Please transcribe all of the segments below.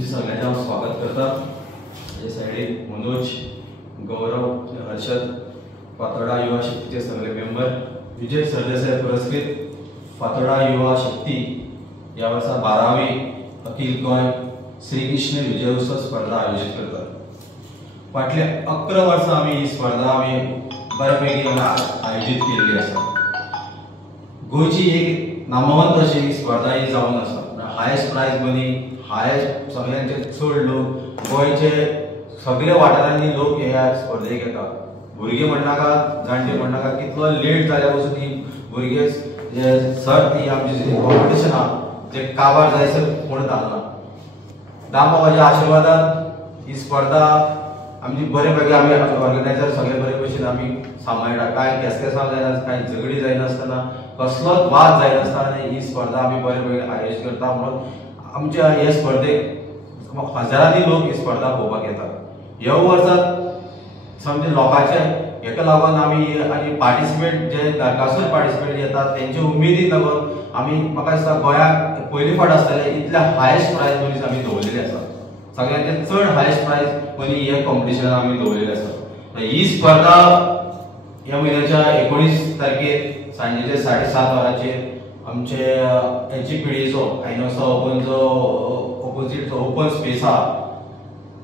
तुमचे सगळ्यांचे हांव स्वागत करता। हे सायडीक मनोज, गौरव, हर्षद, फातोर्डा युवा शक्तीचे सगळे मेंबर, विजय सरदेसाई पुरस्कृत फातोर्डा युवा शक्ती या वर्सा 12वी अखिल गोंय श्री कृष्ण विजय उत्सव स्पर्धा आयोजित करतात। फाटले 11 वर्सां आमी ही स्पर्धा बऱ्यापैकी आयोजित केल्ली आसा। गोंयची एक नामवंत अशी ही स्पर्धा ही जावन आसा। हायेस्ट प्राइज मनी, हायेस्ट सगळ्यांचे चड लोक गोंयचे सगळे वाठारांनी लोक ह्या स्पर्धेक येतात। भुरगे म्हणनाका, जाणटे म्हणनाका, कितलो लेट जाल्या पासून ही भुरगे जे सर्त ही आमची जी कॉम्पिटिशन आहा जे काबार जायसर कोण थारना। दामबाबाच्या आशिर्वादान ही स्पर्धा आमची बरेपैकी आमी ऑर्गनायझर सगळे बरे भशेन आमी सांबाळटा। काय केसकेसां जायना, काय झगडी जायनासतना, कसलोच वाद जायनासतना ही स्पर्धा आमी बरेपैकी आयोजीत करता। म्हणून आमच्या ह्या स्पर्धेक हजारांनी लोक ही स्पर्धा पळोवपाक येतात। ह्या वर्सात समजे लोकांचे हेका लागून आमी आनी पार्टिसिपेट जे नरकासूर पार्टिसिपेट येतात तेंचे उमेदीक लागून आमी म्हाका दिसता गोंयाक पयली फावट आसतले इतल्या हायेस्ट प्राइज मनीस आमी दवरलेले आसा। सगळ्यांचे चड हायेस्ट प्राइज मनी हे कॉम्पिटिशनान आमी दवरलेले आसा। ही स्पर्धा ह्या म्हयन्याच्या 19 तारखेर सांजेचे 7:30 वरांचेर आमचे एचपीडीचो आयनोसा ओपन जो ऑपोजिट जो ओपन स्पेस आहा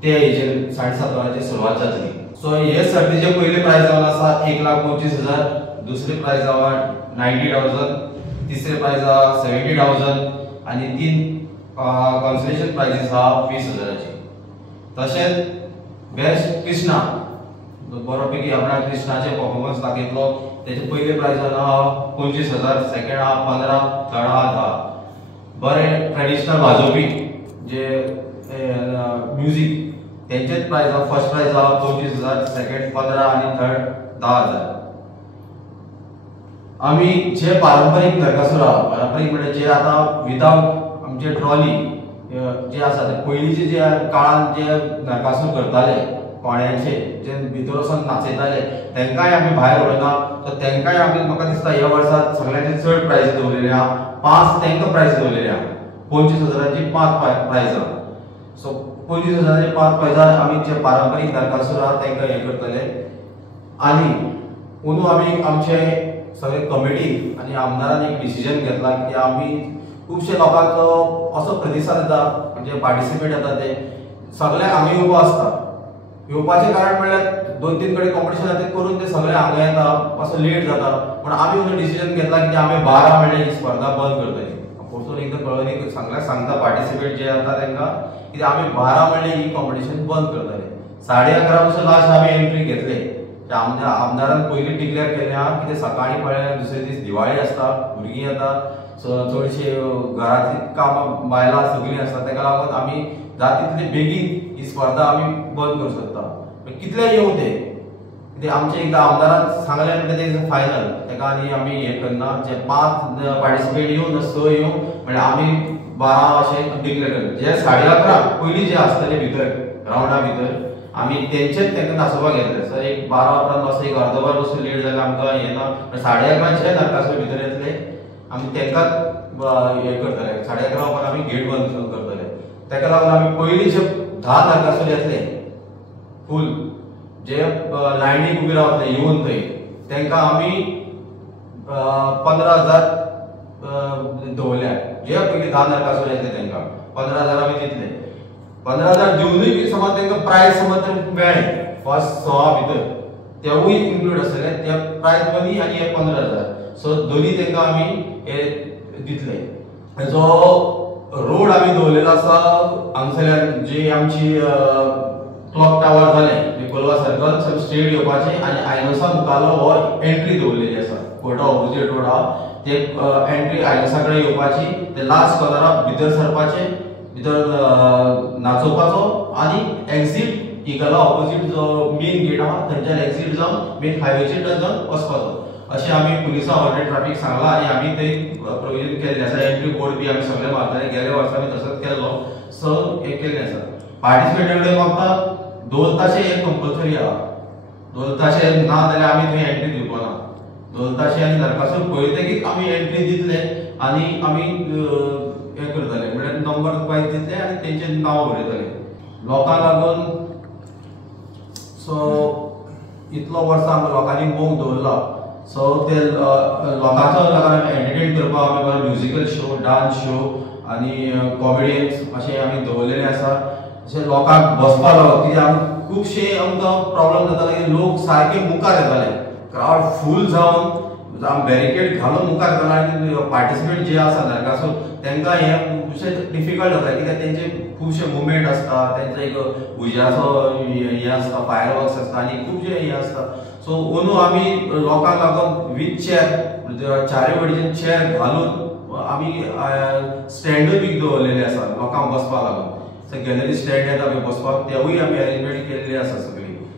ते हेचेर 7:30 वरांचेर सुरवात जातली। सो हे सर्तीचे पयले प्राइज जावन आसा 1,25,000, दुसरे प्राइज आहा 90,000, तिसरे प्राइज आहा 70,000 आनी 3 कॉन्सोलेशन प्राइजेस आहा 20,000चे। तशेंच बेस्ट कृष्णा बरोपैकी आपणा कृष्णाचे परफॉर्मन्स दाखयतलो तेचे पयले प्राइज आहा 25,000, सेकंड आहा 15, थर्ड आहा 10। बरे ट्रेडिशनल वाजोवपी जे म्युझिक तेंचेच प्राइज आहा, फर्स्ट प्राइज आहा 25,000, सेकंड 15 आणि थर्ड 10,000। आमी जे पारंपरिक नरकासूर आहा, पारंपरिक म्हणजे जे आता विदाउट आमचे ट्रॉली जे आसा ते पयलींचे जे काळान जे नरकासूर करताले कोण्याचे जे भितर वचून नाचयताले तेंकाय आमी भायर उडयना। तर तेंकाय आमी म्हाका दिसता ह्या वर्सात सगळ्यांचे चड प्राइज दवरलेले आहा। 5 तेंका प्राइज दवरलेले आहा। 25,000ची 5 प्राइज आहा। सो 25,000ची 5 प्राइजां आमी जे पारंपरिक नरकासूर आहा तेंका हे करतले। आणि म्हणून आमी आमचे सगळे कमिटी आणि आमदारांनी एक डिसिजन घेतला की आमी खूबशे लोकांचो असो प्रतिसाद येता म्हणजे पार्टिसिपेट येता ते सगळे आमी उबो आसता। येवपाचे कारण म्हणल्यार 2-3 कडेन कॉम्पिटिशन ते करून ते सगळे हांगा येता असो लेट जाता। पण आमी असो डिसिजन घेतला की आमी 12 म्हणले ही स्पर्धा बंद करतली। परसून एकदा कळोनी सांगता पार्टिसिपेट जे जाता तांकां की आमी 12 म्हणले ही कॉम्पिटिशन बंद करतले। 11:30 पासून लास्ट आमी एंट्री घेतले। आमच्या आमदारान पयली डिक्लेअर केले आहा की ते सकाळी पळय दुसरे दीस दिवाळी आसता, भुरगीं येता, चडशे घरातली काम बायलां सगळीं आसता तेका लागून आमी जाता तितले बेगीन ही स्पर्धा आमी बंद करूं सोदता। कितले येवं ते कितें आमचे एकदा आमदारान सांगले म्हणजे ते फायनल तेका आनी आमी हे करना। जे 5 पार्टिसिपेट येवन 6 येवं म्हणजे आमी 12 अशें डिक्लेअर केले। जे 11:30 पयली जे आसतले भितर राउंडा भितर आमी तेंचेच तेंका नाचोवपाक घेतले। सर एक 12 वरां पासून एक अर्दवर पासून लेट जाल्यार आमकां येना। 11:30चे नरकासूर भितर येतले आमी तेंकाच हे करतले। 11:30 वरां आमी गेट बंद करतले। तेका लागून आमी पयली जे 10 नरकासूर येतले फुल जे लायनीक उबे रावतले येवन थंय तेंकां आमी 15,000 दवरल्या। जे पयली 10 नरकासूर येतले तेंकां 15,000 आमी दितले। 15,000 दिवनूय बी समज तेंकां प्राइज समज मेळ्ळे फर्स्ट 6 भितर तेवूय इन्क्लूड आसतले ते प्राइज मनी आनी हे 15,000। सो दोनी तेंकां आमी हे दितले। जो रोड आमी दवरलेलो आसा हांगसरल्यान जी आमची क्लॉक टावर जाले कोलवा सर्कल स्ट्रेट येवपाचे आणि आयनोसा मुखालो हो एंट्री दवरलेली आसा। कोर्टा ऑपोजिट रोड आहा ते एंट्री आयनोसा कडेन येवपाची, ते लास्ट कॉर्नराक भितर सरपाचे, भितर नाचोवपाचो आणि एक्झिट इगला ऑपोजिट जो मेन गेट आहा थंयच्यान एक्झिट जावन मेन हायवेचेर जावन वचपाचो अशें आमी पुलिसां ऑलरेडी ट्रॅफिक सांगला आणि आमी थंय प्रोविजन केल्लें आसा। एंट्री बोर्ड बी आमी सगळे मारताले, गेले वर्सा आमी तसोच केल्लो। सो हे केल्लें आसा। पार्टिसिपेट फक्त ढोल-ताशे हे कंपल्सरी आहा। ढोल-ताशे ना जाल्यार आमी थंय एंट्री दिवपाना। ढोल-ताशे आनी नरकासूर पळयतकीच आमी एंट्री दितले आणि आमी हे करतले म्हणजे नंबर वायज दितले आणि तेंचे नांव बरयतले लोकांक लागून. सो इतलो वर्सां आमी लोकांनी मोग दवरला. सो ते लोकांचो लागून एंटरटेन करपाक आमी बरो म्युजिकल शो, डान्स शो आनी कॉमेडियन्स अशें आमी दवरलेले आसा. अशें लोकांक बसपा लागून कित्याक खुबशे आमकां प्रॉब्लम जाताले की लोक सारके मुखार येताले, क्रावड फूल जावन बॅरिकेड घालून मुखार येताले आनी पार्टिसिपेट जे आसा नाटकाचो तांकां हें खुबशें डिफिकल्ट जाता कित्याक तेंचे खुबशे मुवमेंट आसता, तेंचो एक उज्याचो हें आसता, फायर वर्क्स आसता आनी खुबशे हें आसता. सो अंदू आमी लोकांक लागून वीथ चेअर चारूय वटेच्यान चेअर घालून आमी स्टँडूय बी दवरलेले आसा लोकांक बसपाक लागून. गॅलरी स्टँड येता पळय बसपाक तेवूय आमी अरेंजमेंट केल्ले आसा सगळे.